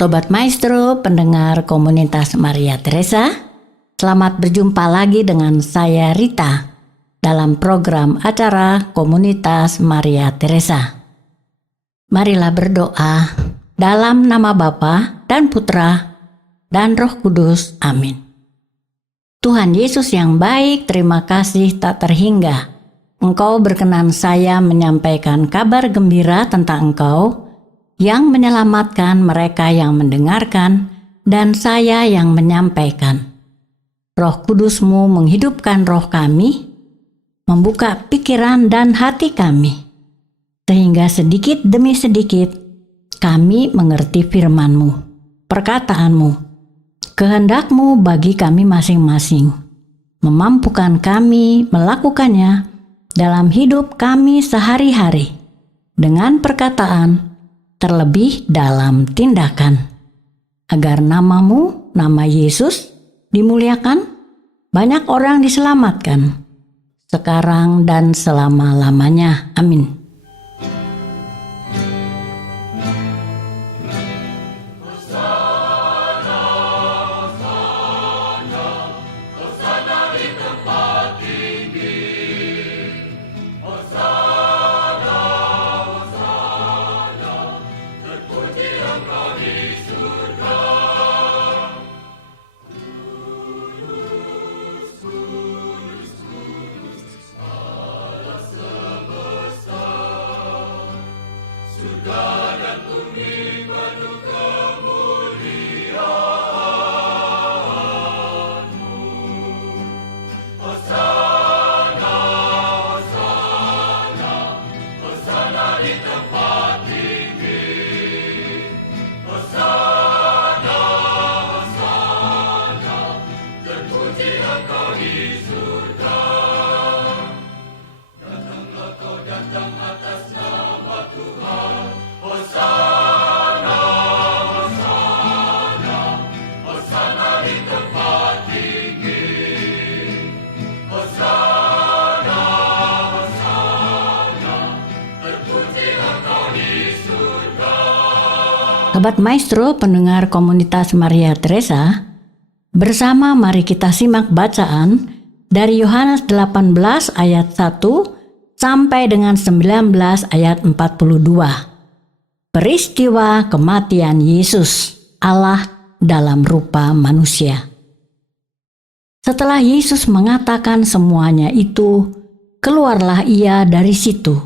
Sobat Maestro, pendengar komunitas Maria Teresa, selamat berjumpa lagi dengan saya Rita dalam program acara komunitas Maria Teresa. Marilah berdoa dalam nama Bapa dan Putra dan Roh Kudus. Amin. Tuhan Yesus yang baik, terima kasih tak terhingga. Engkau berkenan saya menyampaikan kabar gembira tentang Engkau yang menyelamatkan mereka yang mendengarkan, dan saya yang menyampaikan. Roh Kudus-Mu menghidupkan roh kami, membuka pikiran dan hati kami, sehingga sedikit demi sedikit kami mengerti firman-Mu, perkataan-Mu, kehendak-Mu bagi kami masing-masing, memampukan kami melakukannya dalam hidup kami sehari-hari, dengan perkataan, terlebih dalam tindakan, agar nama-Mu, nama Yesus, dimuliakan, banyak orang diselamatkan, sekarang dan selama-lamanya. Amin. Sobat Maestro, pendengar komunitas Maria Teresa, bersama mari kita simak bacaan dari Yohanes 18 ayat 1 sampai dengan 19 ayat 42. Peristiwa kematian Yesus, Allah dalam rupa manusia. Setelah Yesus mengatakan semuanya itu, keluarlah ia dari situ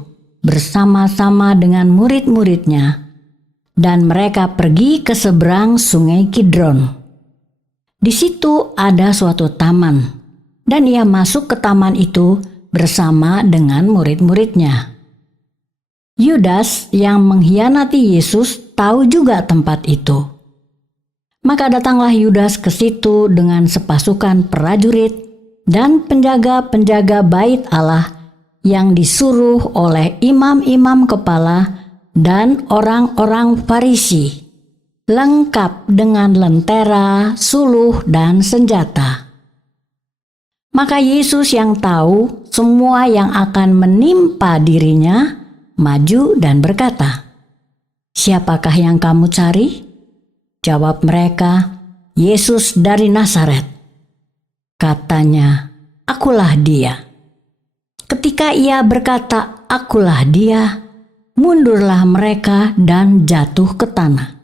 bersama-sama dengan murid-muridnya, dan mereka pergi ke seberang sungai Kidron. Di situ ada suatu taman, dan ia masuk ke taman itu bersama dengan murid-muridnya. Yudas yang mengkhianati Yesus tahu juga tempat itu. Maka datanglah Yudas ke situ dengan sepasukan prajurit dan penjaga-penjaga bait Allah yang disuruh oleh imam-imam kepala dan orang-orang Farisi, lengkap dengan lentera, suluh, dan senjata. Maka Yesus yang tahu semua yang akan menimpa dirinya, maju dan berkata, "Siapakah yang kamu cari?" Jawab mereka, "Yesus dari Nazaret." Katanya, "Akulah dia." Ketika ia berkata, "Akulah dia," mundurlah mereka dan jatuh ke tanah.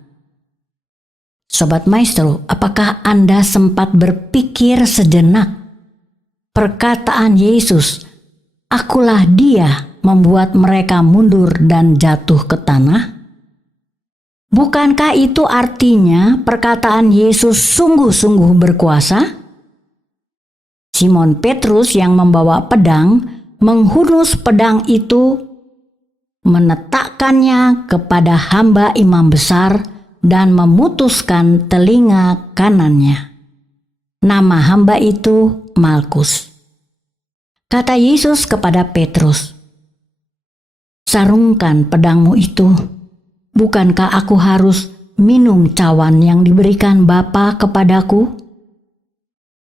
Sobat Maestro, apakah Anda sempat berpikir sejenak? Perkataan Yesus, "Akulah dia," membuat mereka mundur dan jatuh ke tanah? Bukankah itu artinya perkataan Yesus sungguh-sungguh berkuasa? Simon Petrus yang membawa pedang menghunus pedang itu, menetakkannya kepada hamba imam besar dan memutuskan telinga kanannya. Nama hamba itu Malkus. Kata Yesus kepada Petrus, "Sarungkan pedangmu itu. Bukankah aku harus minum cawan yang diberikan Bapa kepadaku?"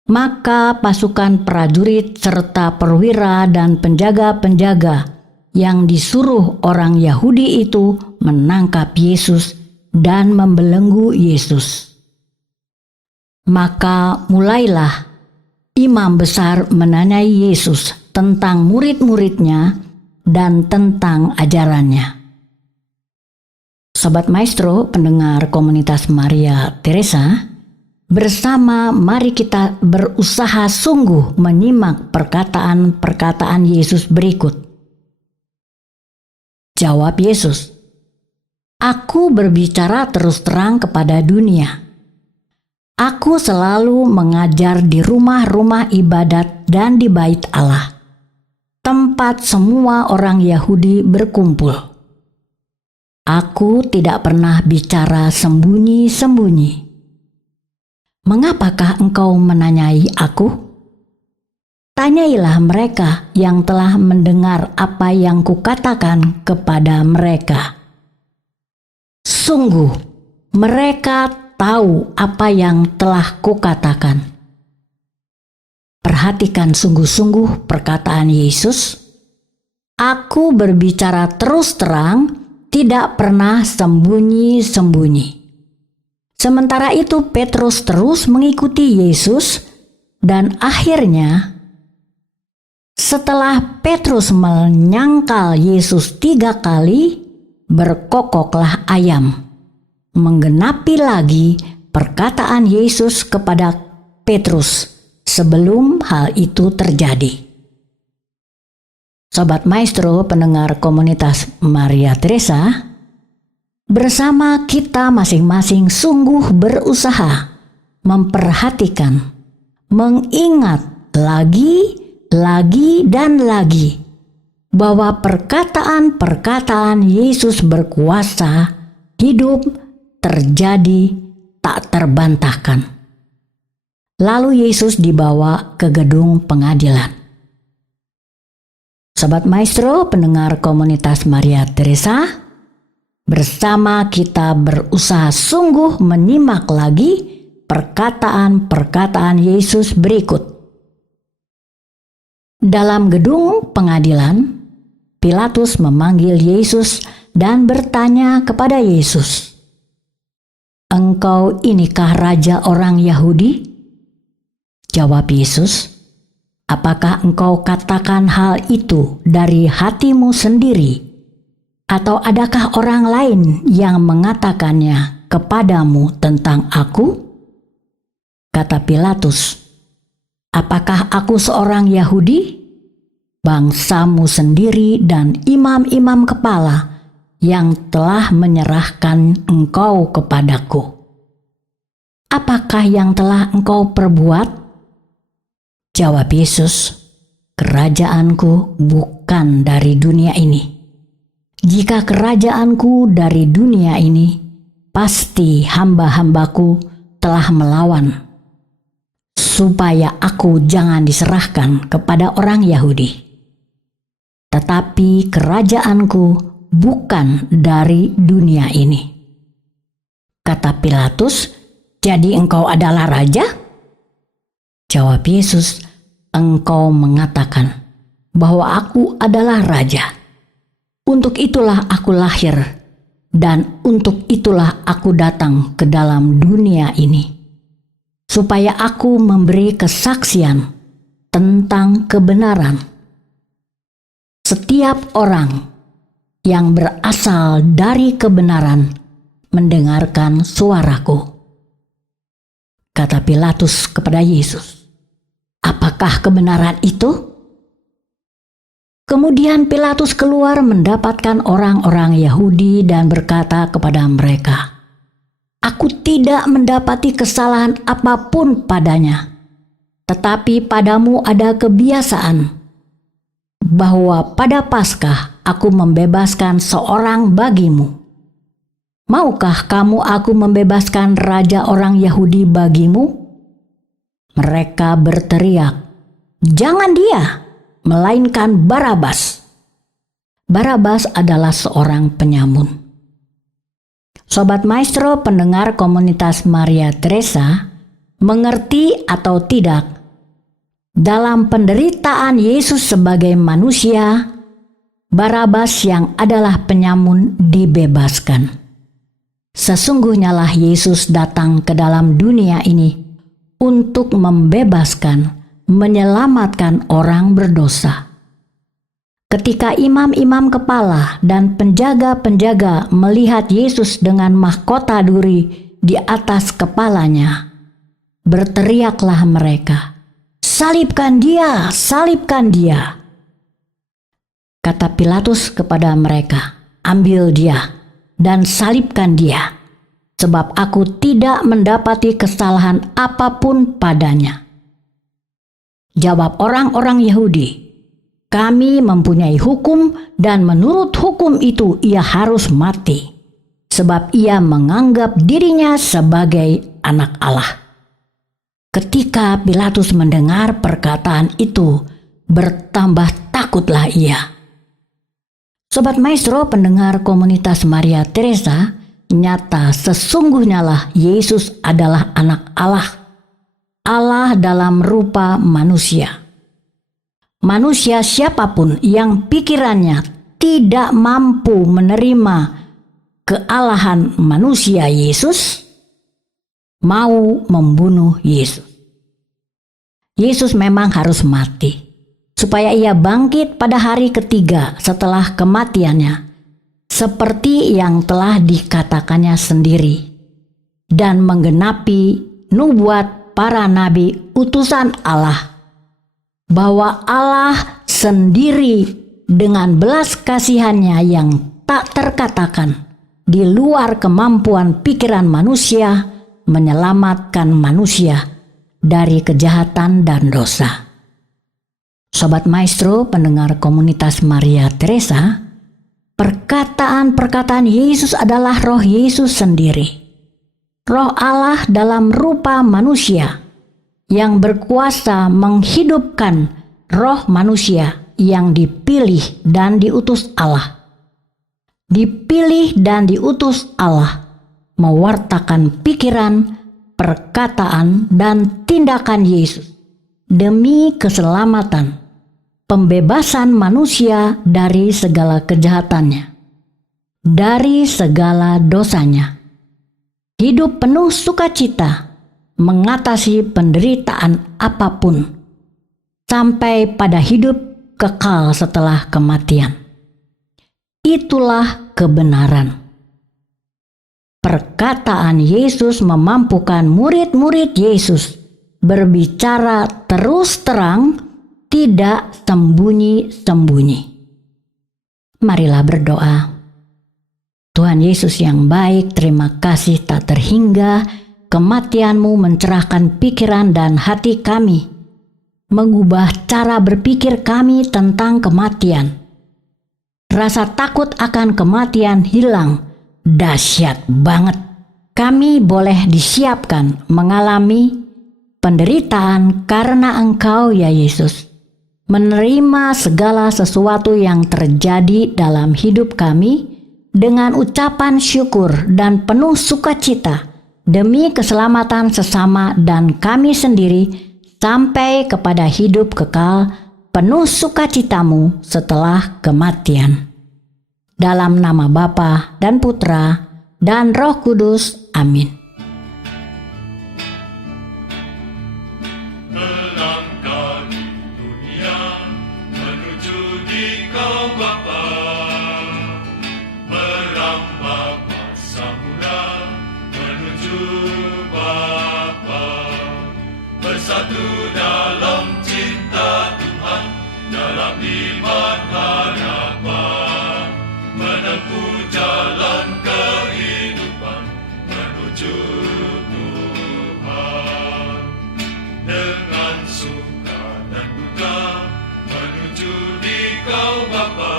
Maka pasukan prajurit serta perwira dan penjaga-penjaga yang disuruh orang Yahudi itu menangkap Yesus dan membelenggu Yesus. Maka mulailah imam besar menanyai Yesus tentang murid-muridnya dan tentang ajarannya. Sobat Maestro, pendengar komunitas Maria Teresa, bersama mari kita berusaha sungguh menyimak perkataan-perkataan Yesus berikut. Jawab Yesus, "Aku berbicara terus terang kepada dunia. Aku selalu mengajar di rumah-rumah ibadat dan di bait Allah, tempat semua orang Yahudi berkumpul. Aku tidak pernah bicara sembunyi-sembunyi. Mengapakah engkau menanyai aku? Tanyailah mereka yang telah mendengar apa yang kukatakan kepada mereka. Sungguh, mereka tahu apa yang telah kukatakan." Perhatikan sungguh-sungguh perkataan Yesus. Aku berbicara terus terang, tidak pernah sembunyi-sembunyi. Sementara itu Petrus terus mengikuti Yesus dan akhirnya setelah Petrus menyangkal Yesus 3 kali, berkokoklah ayam, menggenapi lagi perkataan Yesus kepada Petrus sebelum hal itu terjadi. Sobat Maestro, pendengar komunitas Maria Teresa, bersama kita masing-masing sungguh berusaha memperhatikan, mengingat lagi dan lagi bahwa perkataan-perkataan Yesus berkuasa, hidup, terjadi, tak terbantahkan. Lalu Yesus dibawa ke gedung pengadilan. Sobat Maestro, pendengar komunitas Maria Teresa, bersama kita berusaha sungguh menyimak lagi perkataan-perkataan Yesus berikut. Dalam gedung pengadilan, Pilatus memanggil Yesus dan bertanya kepada Yesus, "Engkau inikah raja orang Yahudi?" Jawab Yesus, "Apakah engkau katakan hal itu dari hatimu sendiri, atau adakah orang lain yang mengatakannya kepadamu tentang aku?" Kata Pilatus, "Apakah aku seorang Yahudi? Bangsamu sendiri dan imam-imam kepala yang telah menyerahkan engkau kepadaku. Apakah yang telah engkau perbuat?" Jawab Yesus, "Kerajaanku bukan dari dunia ini. Jika kerajaanku dari dunia ini, pasti hamba-hambaku telah melawan, supaya aku jangan diserahkan kepada orang Yahudi. Tetapi kerajaanku bukan dari dunia ini." Kata Pilatus, "Jadi engkau adalah raja?" Jawab Yesus, "Engkau mengatakan bahwa aku adalah raja. Untuk itulah aku lahir, dan untuk itulah aku datang ke dalam dunia ini, supaya aku memberi kesaksian tentang kebenaran. Setiap orang yang berasal dari kebenaran mendengarkan suaraku." Kata Pilatus kepada Yesus, "Apakah kebenaran itu?" Kemudian Pilatus keluar mendapatkan orang-orang Yahudi dan berkata kepada mereka, "Aku tidak mendapati kesalahan apapun padanya. Tetapi padamu ada kebiasaan bahwa pada Paskah aku membebaskan seorang bagimu. Maukah kamu aku membebaskan raja orang Yahudi bagimu?" Mereka berteriak, "Jangan dia, melainkan Barabas." Barabas adalah seorang penyamun. Sobat Maestro, pendengar komunitas Maria Teresa, mengerti atau tidak, dalam penderitaan Yesus sebagai manusia, Barabas yang adalah penyamun dibebaskan. Sesungguhnya lah Yesus datang ke dalam dunia ini untuk membebaskan, menyelamatkan orang berdosa. Ketika imam-imam kepala dan penjaga-penjaga melihat Yesus dengan mahkota duri di atas kepalanya, berteriaklah mereka, "Salibkan dia, salibkan dia!" Kata Pilatus kepada mereka, "Ambil dia dan salibkan dia, sebab aku tidak mendapati kesalahan apapun padanya." Jawab orang-orang Yahudi, "Kami mempunyai hukum dan menurut hukum itu ia harus mati, sebab ia menganggap dirinya sebagai anak Allah." Ketika Pilatus mendengar perkataan itu, bertambah takutlah ia. Sobat Maestro pendengar komunitas Maria Teresa, nyata sesungguhnya lah Yesus adalah anak Allah, Allah dalam rupa manusia. Manusia siapapun yang pikirannya tidak mampu menerima kealahan manusia Yesus, mau membunuh Yesus. Yesus memang harus mati, supaya ia bangkit pada hari ketiga setelah kematiannya, seperti yang telah dikatakannya sendiri, dan menggenapi nubuat para nabi utusan Allah, bahwa Allah sendiri dengan belas kasihannya yang tak terkatakan, di luar kemampuan pikiran manusia, menyelamatkan manusia dari kejahatan dan dosa. Sobat Maestro pendengar komunitas Maria Teresa, perkataan-perkataan Yesus adalah roh Yesus sendiri, roh Allah dalam rupa manusia, yang berkuasa menghidupkan roh manusia yang dipilih dan diutus Allah. Dipilih dan diutus Allah mewartakan pikiran, perkataan, dan tindakan Yesus demi keselamatan, pembebasan manusia dari segala kejahatannya, dari segala dosanya. Hidup penuh sukacita, mengatasi penderitaan apapun, sampai pada hidup kekal setelah kematian. Itulah kebenaran. Perkataan Yesus memampukan murid-murid Yesus berbicara terus terang, tidak sembunyi-sembunyi. Marilah berdoa. Tuhan Yesus yang baik, terima kasih tak terhingga kematian-Mu mencerahkan pikiran dan hati kami, mengubah cara berpikir kami tentang kematian. Rasa takut akan kematian hilang, dahsyat banget. Kami boleh disiapkan mengalami penderitaan karena Engkau ya Yesus. Menerima segala sesuatu yang terjadi dalam hidup kami dengan ucapan syukur dan penuh sukacita demi keselamatan sesama dan kami sendiri sampai kepada hidup kekal penuh sukacitamu setelah kematian. Dalam nama Bapa dan Putra dan Roh Kudus. Amin. Melangkah di dunia menuju Dikau Bapa, merambah masa muda menuju Bapa, bersatu dalam cinta Tuhan, dalam iman harapan, menempuh jalan kehidupan menuju Tuhan. Dengan suka dan duka menuju Dikau Bapa,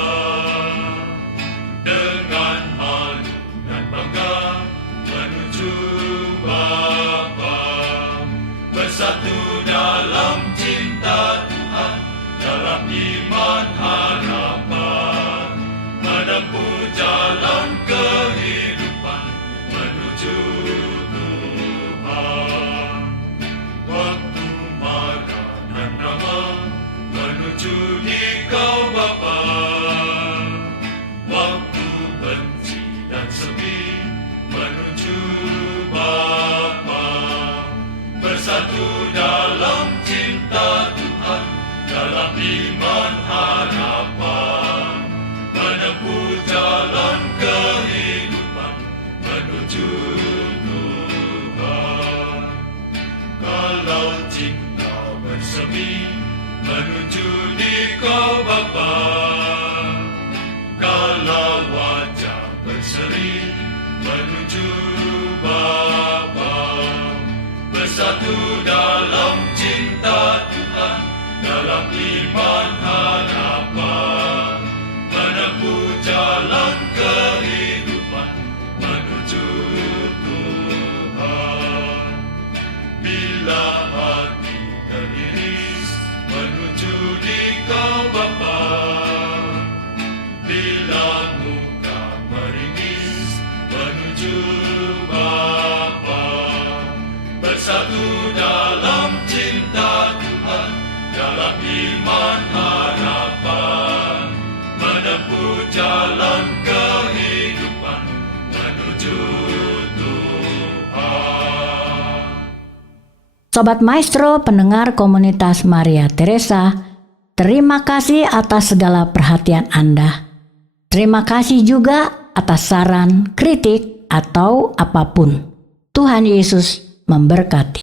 dengan malu dan bangga menuju Bapa, bersatu dalam cinta Tuhan, dalam iman harapan, menempuh jalan kehidupan menuju Tuhan. Waktu marah dan ramah menuju Dikau Bapa, waktu benci dan sepi menuju bersatu dalam cinta Tuhan, dalam iman harapan, menempuh jalan kehidupan menuju Tuhan. Bila hati teriris menuju Dikau Bapa, bila muka meringis menuju Bapa, bersatu dalam cinta Tuhan, dalam iman harapan, menempuh jalan kehidupan menuju Tuhan. Sobat Maestro pendengar komunitas Maria Teresa, terima kasih atas segala perhatian Anda. Terima kasih juga atas saran, kritik, atau apapun. Tuhan Yesus memberkati.